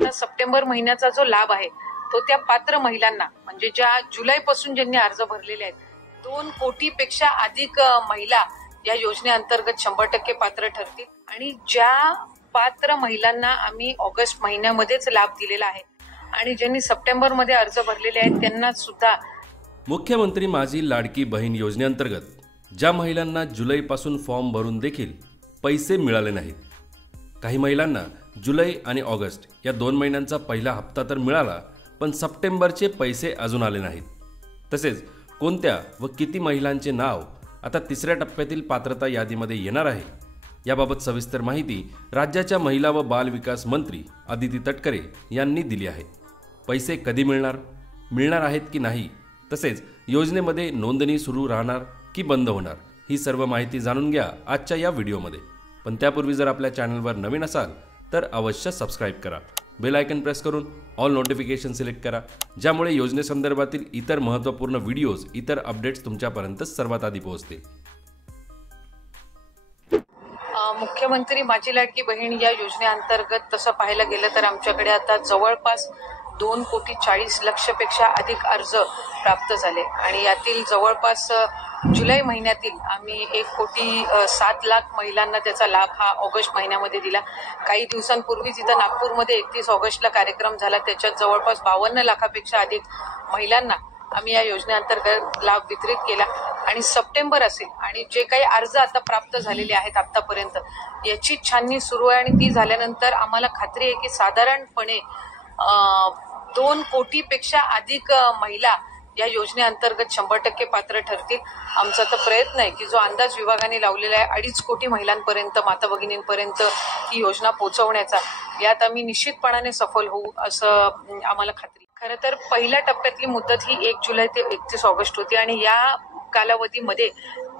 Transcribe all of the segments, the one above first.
आता सप्टेंबर महिन्याचा जो लाभ आहे तो त्या पात्र महिलांना म्हणजे ज्या जुलैपासून ज्यांनी अर्ज भरलेले आहेत 2 कोटीपेक्षा अधिक महिला या योजनेअंतर्गत 100% पात्र ठरतील आणि ज्या पात्र महिलांना आम्ही ऑगस्ट महिन्यामध्येच लाभ दिलेला आहे आणि ज्यांनी सप्टेंबरमध्ये अर्ज भरलेले आहेत त्यांना सुद्धा मुख्यमंत्री माझी लाडकी बहीण योजनेअंतर्गत ज्या महिलांना जुलैपासून फॉर्म भरून देखील पैसे मिळाले नाहीत, काही महिलांना जुलै आणि ऑगस्ट या 2 महिन्यांचा पहिला हप्ता तर मिळाला, पण सप्टेंबरचे पैसे अजून आले नाहीत। तसेच कोणत्या व किती महिलांचे नाव आता 3ऱ्या टप्प्यातील पात्रता यादीमध्ये येणार आहे याबाबत सविस्तर माहिती राज्याच्या महिला व बाल विकास मंत्री अदिती तटकरे यांनी दिली आहे। पैसे कधी मिळणार आहेत की नाही, तसेच योजनेमध्ये नोंदणी सुरू राहणार की बंद होणार, ही सर्व माहिती जाणून घ्या आजच्या या व्हिडिओमध्ये। पण त्यापूर्वी जर आपल्या चॅनलवर नवीन असाल तर अवश्य सबस्क्राइब करा, बेल आयकन प्रेस करून ऑल नोटिफिकेशन सिलेक्ट करा, ज्यामुळे योजनेसंदर्भातील इतर महत्त्वपूर्ण व्हिडिओज, इतर अपडेट्स तुमच्यापर्यंत सर्वात आधी पोहोचतील। मुख्यमंत्री माझी लाडकी बहीण या योजनेअंतर्गत तसं पाहायला गेलं तर आमच्याकडे आता जवळपास 2,40,00,000 पेक्षा अधिक अर्ज प्राप्त झाले आणि यातील जवळपास जुलै महिन्यातील आम्ही 1,07,00,000 महिलांना त्याचा लाभ हा ऑगस्ट महिन्यामध्ये दिला। काही दिवसांपूर्वीच इथं नागपूरमध्ये 31 ऑगस्टला कार्यक्रम झाला, त्याच्यात जवळपास 52 लाखापेक्षा अधिक महिलांना आम्ही या योजनेअंतर्गत लाभ वितरित केला आणि सप्टेंबर असेल आणि जे काही अर्ज आता प्राप्त झालेले आहेत आतापर्यंत याची छाननी सुरू आहे आणि ती झाल्यानंतर आम्हाला खात्री आहे की साधारणपणे 2 कोटीपेक्षा अधिक महिला या योजनेअंतर्गत 100% पात्र ठरतील। आमचा तर प्रयत्न आहे की जो अंदाज विभागाने लावलेला आहे 2.5 कोटी महिलांपर्यंत, माता भगिनींपर्यंत ही योजना पोहोचवण्याचा, यात आम्ही निश्चितपणाने सफल होऊ असं आम्हाला खात्री। खरं तर पहिल्या टप्प्यातली मुदत ही 1 जुलै ते 31 ऑगस्ट होती आणि या कालावधीमध्ये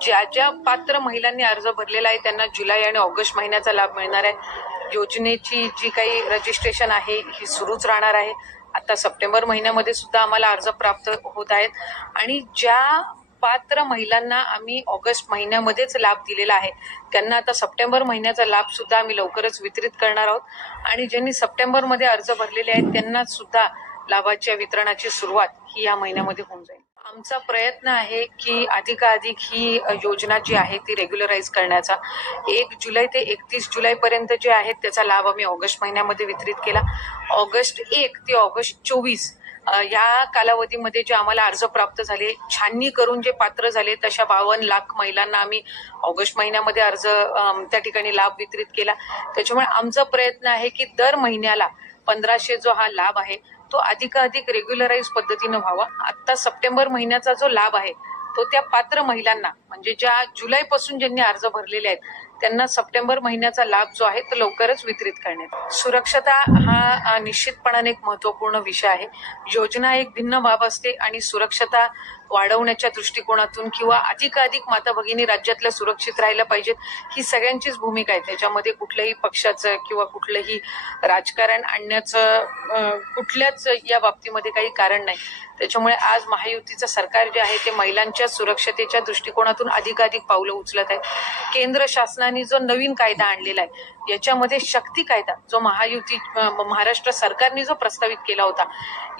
ज्या पात्र महिलांनी अर्ज भरलेला आहे त्यांना जुलै आणि ऑगस्ट महिन्याचा लाभ मिळणार आहे। योजनेची जी काही रजिस्ट्रेशन आहे ही सुरूच राहणार आहे। आता सप्टेंबर महिन्यामध्ये सुद्धा आम्हाला अर्ज प्राप्त होत आहेत आणि ज्या पात्र महिलांना आम्ही ऑगस्ट महिन्यामध्येच लाभ दिलेला आहे त्यांना आता सप्टेंबर महिन्याचा लाभ सुद्धा आम्ही लवकरच वितरित करणार आहोत आणि ज्यांनी सप्टेंबरमध्ये अर्ज भरलेले आहेत त्यांना सुद्धा लाभाच्या वितरणाची सुरुवात ही या महिन्यामध्ये होऊन जाईल। आमचा प्रयत्न आहे की अधिकाधिक ही योजना जी आहे ती रेग्युलराइज करण्याचा। 1 जुलै ते 31 जुलैपर्यंत जे आहेत त्याचा लाभ आम्ही ऑगस्ट महिन्यामध्ये वितरित केला। ऑगस्ट 1 ते ऑगस्ट 24 या कालावधीमध्ये जे आम्हाला अर्ज प्राप्त झाले, छाननी करून जे पात्र झाले तशा 52 लाख महिलांना आम्ही ऑगस्ट महिन्यामध्ये अर्ज त्या ठिकाणी लाभ वितरित केला। त्याच्यामुळे आमचा प्रयत्न आहे की दर महिन्याला 1500 जो हा लाभ आहे तो अधिकाधिक रेग्युलराइज पद्धतीनं व्हावा। आता सप्टेंबर महिन्याचा जो लाभ आहे तो त्या पात्र महिलांना म्हणजे ज्या जुलैपासून ज्यांनी अर्ज भरलेले आहेत त्यांना सप्टेंबर महिन्याचा लाभ जो आहे तो लवकरच वितरित करण्यात। सुरक्षता हा निश्चितपणाने एक महत्त्वपूर्ण विषय आहे। योजना एक भिन्न बाब असते आणि सुरक्षता वाढवण्याच्या दृष्टिकोनातून किंवा अधिकाधिक माता भगिनी राज्यातल्या सुरक्षित राहायला पाहिजेत ही सगळ्यांचीच भूमिका आहे। त्याच्यामध्ये कुठल्याही पक्षाचं किंवा कुठलंही राजकारण आणण्याचं कुठल्याच या बाबतीमध्ये काही कारण नाही। त्याच्यामुळे आज महायुतीचं सरकार जे आहे ते महिलांच्या सुरक्षतेच्या दृष्टिकोनातून अधिकाधिक पावलं उचलत आहे। केंद्र शासनाने जो नवीन कायदा आणलेला आहे याच्यामध्ये शक्ती कायदा जो महाराष्ट्र सरकारने जो प्रस्तावित केला होता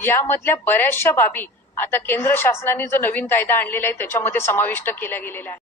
यामधल्या बऱ्याचशा बाबी आता केंद्र शासनाने जो नवीन कायदा आणलेला आहे त्याच्यामध्ये समाविष्ट केल्या गेलेल्या आहे।